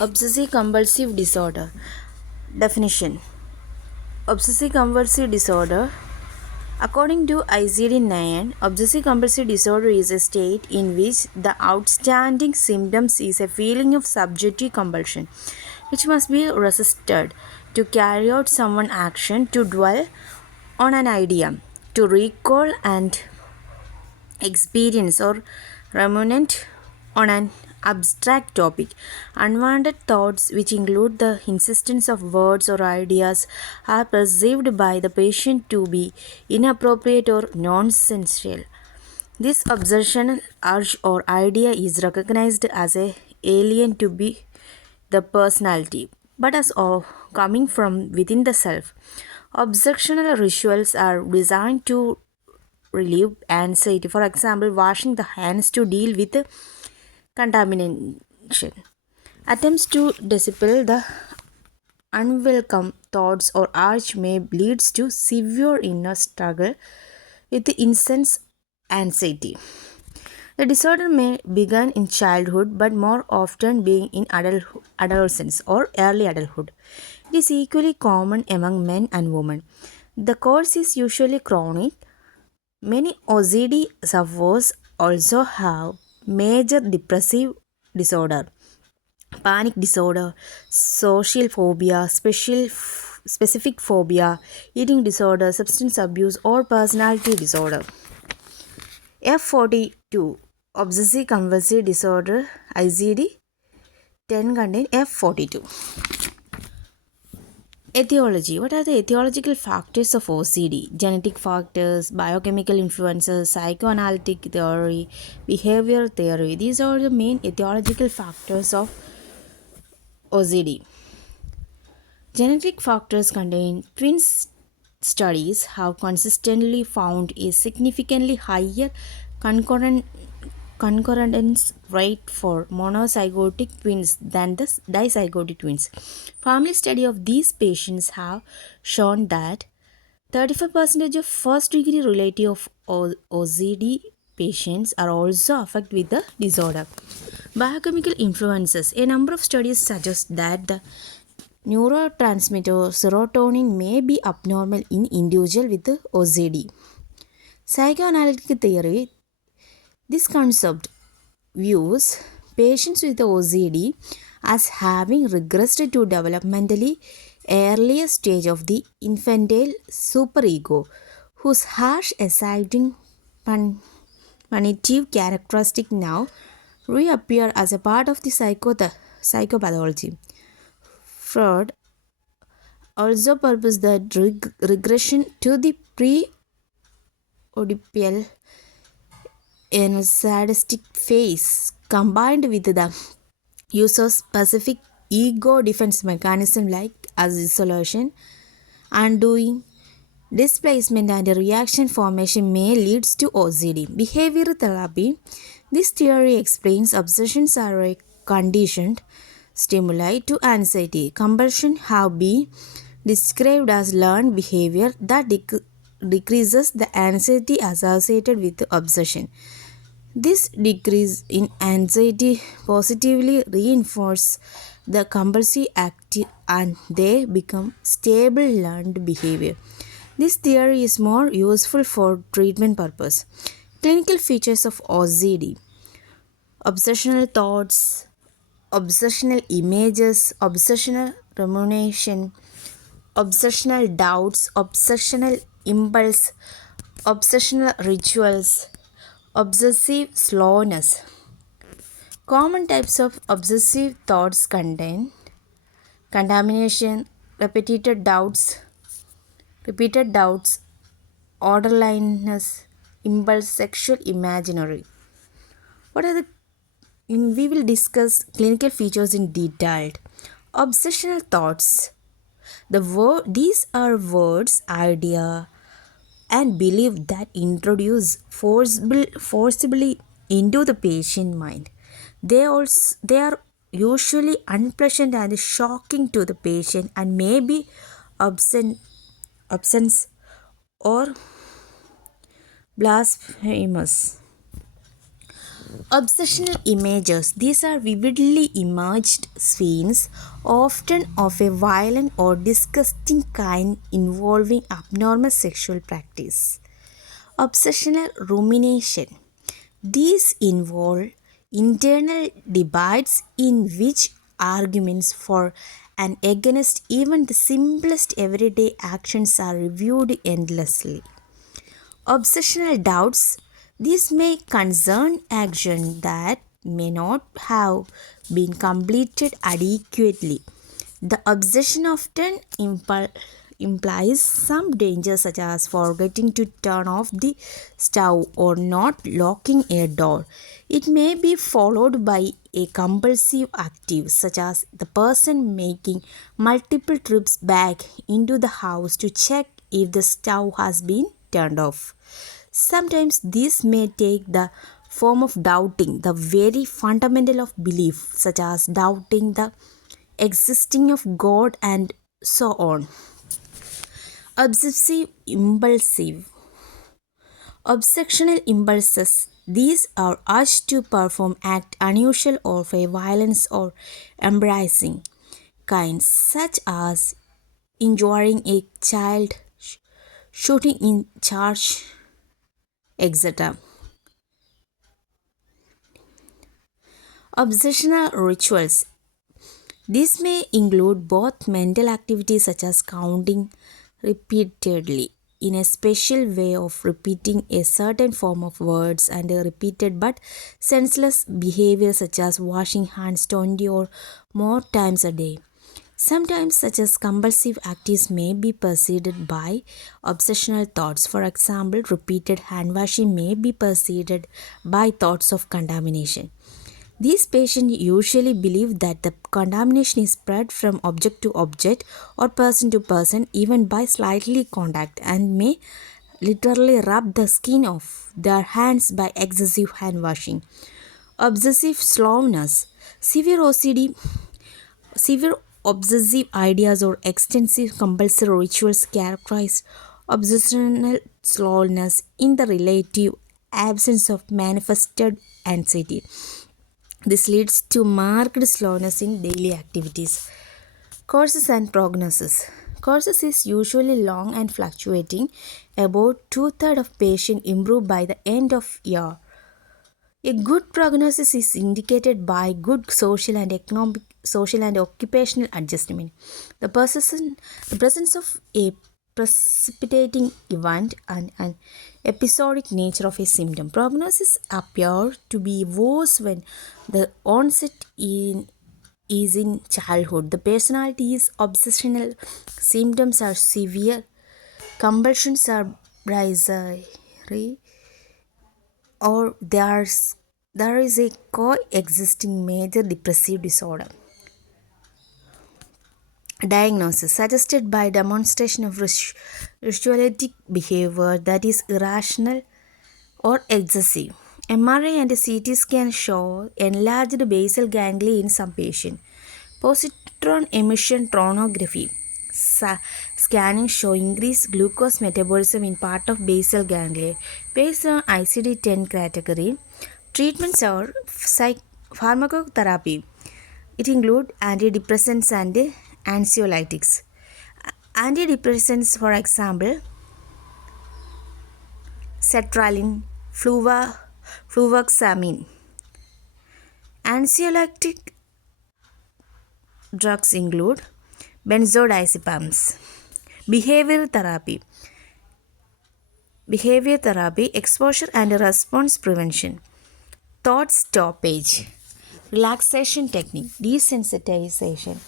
Obsessive compulsive disorder. Definition. Obsessive compulsive disorder. According to ICD-9, obsessive compulsive disorder is a state in which the outstanding symptoms is a feeling of subjective compulsion, which must be resisted to carry out someone action, to dwell on an idea, to recall and experience or ruminate on an abstract topic. Unwanted thoughts, which include the insistence of words or ideas, are perceived by the patient to be inappropriate or nonsensical. This obsessional urge or idea is recognized as a alien to be the personality, but as coming from within the self. Obsessional rituals are designed to relieve anxiety. For example, washing the hands to deal with contamination. Attempts to dispel the unwelcome thoughts or urge may leads to severe inner struggle with intense anxiety. The disorder may begin in childhood but more often being in adolescence or early adulthood. It is equally common among men and women. The course is usually chronic. Many OCD sufferers also have major depressive disorder, panic disorder, social phobia, specific phobia, eating disorder, substance abuse, or personality disorder. F42 obsessive compulsive disorder ICD 10 contain F42. Etiology. What are the etiological factors of OCD? Genetic factors, biochemical influences, psychoanalytic theory, behavior theory. These are the main etiological factors of OCD. Genetic factors contain twins. Studies have consistently found a significantly higher concurrent concurrence rate for monozygotic twins than the dizygotic twins. Family study of these patients have shown that 35% of first degree relative of OCD patients are also affected with the disorder. Biochemical influences. A number of studies suggest that the neurotransmitter serotonin may be abnormal in individuals with OCD. Psychoanalytic theory. This concept views patients with OCD as having regressed to developmentally earlier stage of the infantile superego, whose harsh exciting punitive characteristic now reappear as a part of the psychopathology. Freud also proposed that regression to the pre-oedipal in a sadistic phase combined with the use of specific ego defense mechanism like as isolation, undoing, displacement and reaction formation may leads to OCD. Behavioral therapy. This theory explains obsessions are a conditioned stimuli to anxiety. Compulsion have been described as learned behavior that decreases the anxiety associated with obsession. This decrease in anxiety positively reinforces the compulsive act and they become stable learned behavior. This theory is more useful for treatment purpose. Clinical features of OCD: obsessional thoughts, obsessional images, obsessional rumination, obsessional doubts, obsessional impulse, obsessional rituals, obsessive slowness. Common types of obsessive thoughts contain contamination, repeated doubts, orderliness, impulse, sexual imaginary. What are the we will discuss clinical features in detail. Obsessional thoughts. These are words, idea, and belief that introduce forcibly into the patient mind. They are usually unpleasant and shocking to the patient and may be absent, absence or blasphemous. Obsessional images. These are vividly imaged scenes, often of a violent or disgusting kind involving abnormal sexual practice. Obsessional rumination. These involve internal debates in which arguments for and against even the simplest everyday actions are reviewed endlessly. Obsessional doubts. These may concern action that may not have been completed adequately. The obsession often implies some danger, such as forgetting to turn off the stove or not locking a door. It may be followed by a compulsive active, such as the person making multiple trips back into the house to check if the stove has been turned off. Sometimes this may take the form of doubting the very fundamental of belief, such as doubting the existing of God and so on. Obsessive impulsive. Obsessional impulses. These are urge to perform act unusual or of a violence or embracing kind, such as injuring a child, shooting in church, etc. Obsessional rituals. This may include both mental activities such as counting repeatedly in a special way of repeating a certain form of words and a repeated but senseless behavior such as washing hands 20 or more times a day. Sometimes such as compulsive acts may be preceded by obsessional thoughts. For example, repeated hand washing may be preceded by thoughts of contamination. These patients usually believe that the contamination is spread from object to object or person to person even by slightly contact and may literally rub the skin of their hands by excessive hand washing. Obsessive slowness. Severe obsessive ideas or extensive compulsive rituals characterize obsessional slowness in the relative absence of manifested anxiety. This leads to marked slowness in daily activities. Courses and prognosis. Courses is usually long and fluctuating. About two-thirds of patients improve by the end of year. A good prognosis is indicated by good social and occupational adjustment. The presence of a precipitating event and an episodic nature of a symptom. Prognosis appear to be worse when the is in childhood. The personality is obsessional. Symptoms are severe. Compulsions are bizarre or there is a coexisting major depressive disorder. Diagnosis suggested by demonstration of ritualistic behavior that is irrational or excessive. MRI and CT scan show enlarged basal ganglia in some patients. Positron emission tomography scanning show increased glucose metabolism in part of basal ganglia. Based on ICD-10 category, treatments are pharmacotherapy. It includes antidepressants and anxiolytics. Antidepressants, for example, sertraline, fluvoxamine. Anxiolytic drugs include benzodiazepines. Behavior therapy. Behavior therapy, exposure and response prevention. Thought stoppage. Relaxation technique. Desensitization.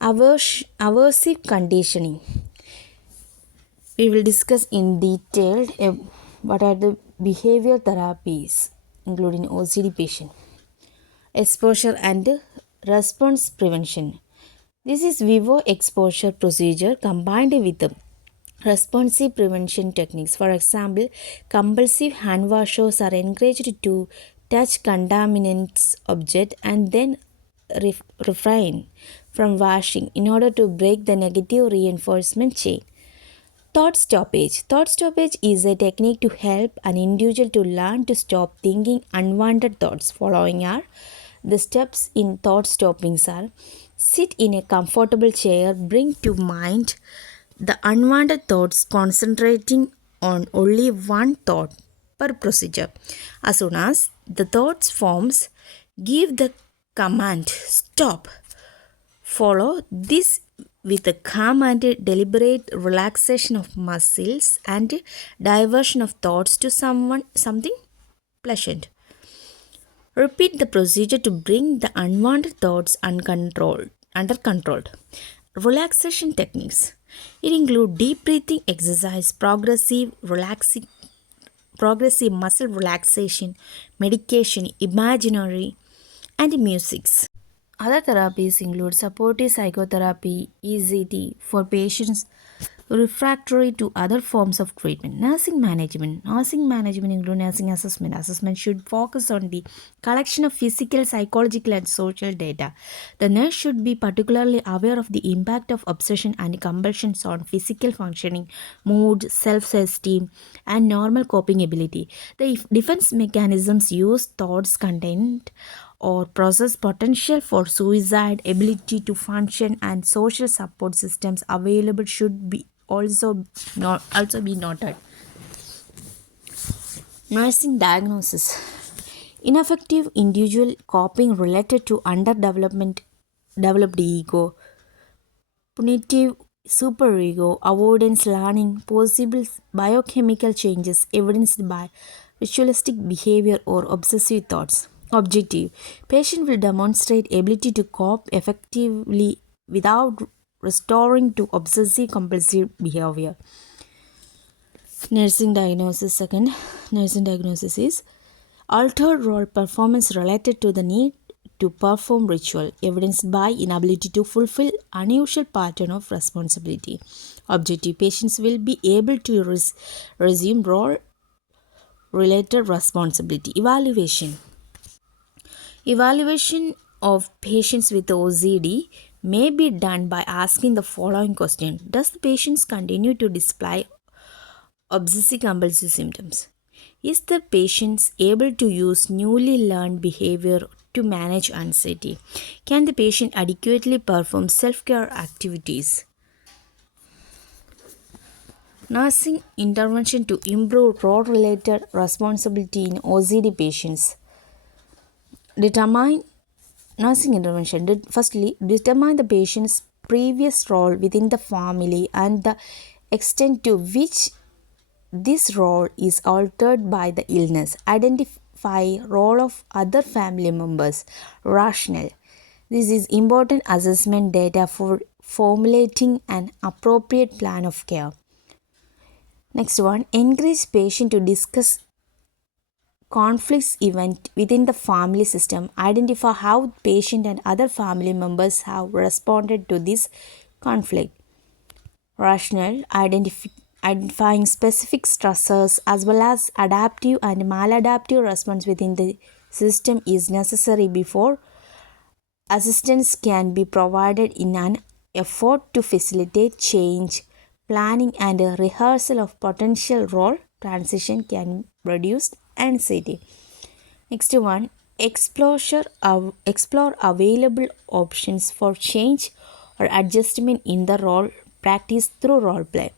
Aversive conditioning. We will discuss in detail what are the behavior therapies including OCD patient. Exposure and response prevention. This is vivo exposure procedure combined with the responsive prevention techniques. For example, compulsive hand washers are encouraged to touch contaminants object and then refrain from washing in order to break the negative reinforcement chain. Thought stoppage. Thought stoppage is a technique to help an individual to learn to stop thinking unwanted thoughts. Following are the steps in thought stoppings are: sit in a comfortable chair, bring to mind the unwanted thoughts, concentrating on only one thought per procedure. As soon as the thoughts forms, give the command stop. Follow this with a calm and deliberate relaxation of muscles and diversion of thoughts to something pleasant. Repeat the procedure to bring the unwanted thoughts under control. Relaxation techniques. It includes deep breathing exercise, progressive muscle relaxation, medication, imaginary, and music. Other therapies include supportive psychotherapy, ECT, for patients refractory to other forms of treatment. Nursing management. Nursing management includes nursing assessment. Assessment should focus on the collection of physical, psychological, and social data. The nurse should be particularly aware of the impact of obsession and compulsions on physical functioning, mood, self-esteem, and normal coping ability. The defense mechanisms use thoughts content or process potential for suicide, ability to function, and social support systems available should be also be noted. Nursing diagnosis. Ineffective individual coping related to underdevelopment developed ego, punitive superego, avoidance learning, possible biochemical changes evidenced by ritualistic behavior or obsessive thoughts. Objective. Patient will demonstrate ability to cope effectively without restoring to obsessive compulsive behavior. Nursing diagnosis. Second, nursing diagnosis is altered role performance related to the need to perform ritual, evidenced by inability to fulfill unusual pattern of responsibility. Objective: patients will be able to resume role related responsibility. Evaluation of patients with OCD may be done by asking the following question: does the patient continue to display obsessive compulsive symptoms? Is the patient able to use newly learned behavior to manage anxiety? Can the patient adequately perform self care activities? Nursing intervention to improve role related responsibility in OCD patients. Determine nursing intervention. Firstly, determine the patient's previous role within the family and the extent to which this role is altered by the illness. Identify role of other family members. Rationale. This is important assessment data for formulating an appropriate plan of care. Next one, encourage patient to discuss conflicts event within the family system. Identify how patient and other family members have responded to this conflict. Rational, identifying specific stressors as well as adaptive and maladaptive response within the system is necessary before assistance can be provided in an effort to facilitate change. Planning and a rehearsal of potential role transition can reduce anxiety. Next one, explore available options for change or adjustment in the role practice through role play.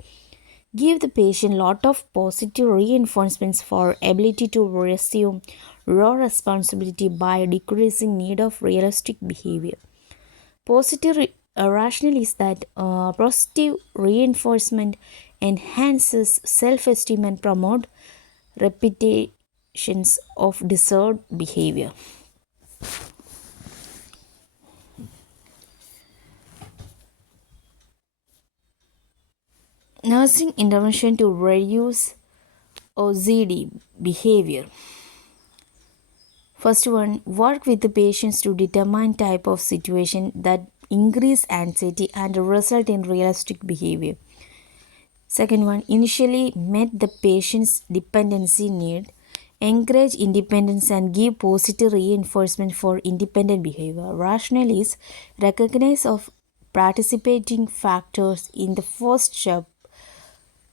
Give the patient lot of positive reinforcements for ability to resume raw responsibility by decreasing need of realistic behavior. Rationale is that positive reinforcement enhances self-esteem and promote repetitions of desired behavior. Nursing intervention to reduce OCD behavior. First one, work with the patients to determine type of situation that increase anxiety and result in realistic behavior. Second one, initially met the patient's dependency need, encourage independence and give positive reinforcement for independent behavior. Rationale is recognize of participating factors in the first step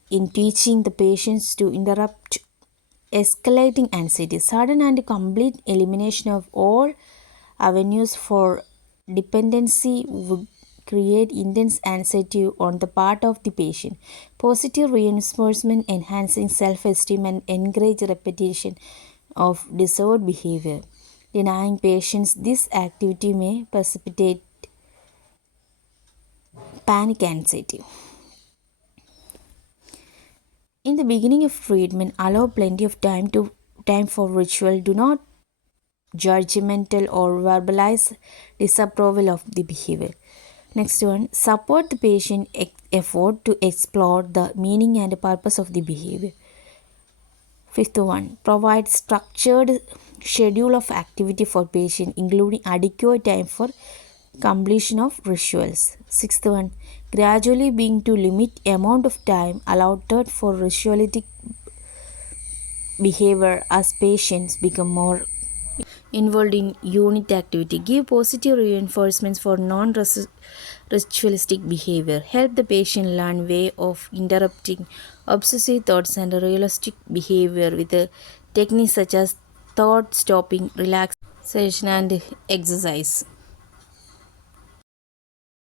in teaching the patients to interrupt escalating anxiety. Sudden and complete elimination of all avenues for dependency would create intense anxiety on the part of the patient. Positive reinforcement enhancing self esteem and encourage repetition of desired behavior. Denying patients this activity may precipitate panic anxiety. In the beginning of treatment, allow plenty of time for ritual. Do not judgmental or verbalize disapproval of the behavior. Next one, support the patient effort to explore the meaning and purpose of the behavior. Fifth one, provide structured schedule of activity for patient, including adequate time for completion of rituals. Sixth one, gradually being to limit amount of time allotted for ritualistic behavior as patients become more involved in unit activity. Give positive reinforcements for non-ritualistic behavior. Help the patient learn way of interrupting obsessive thoughts and realistic behavior with a techniques such as thought stopping, relaxation, and exercise.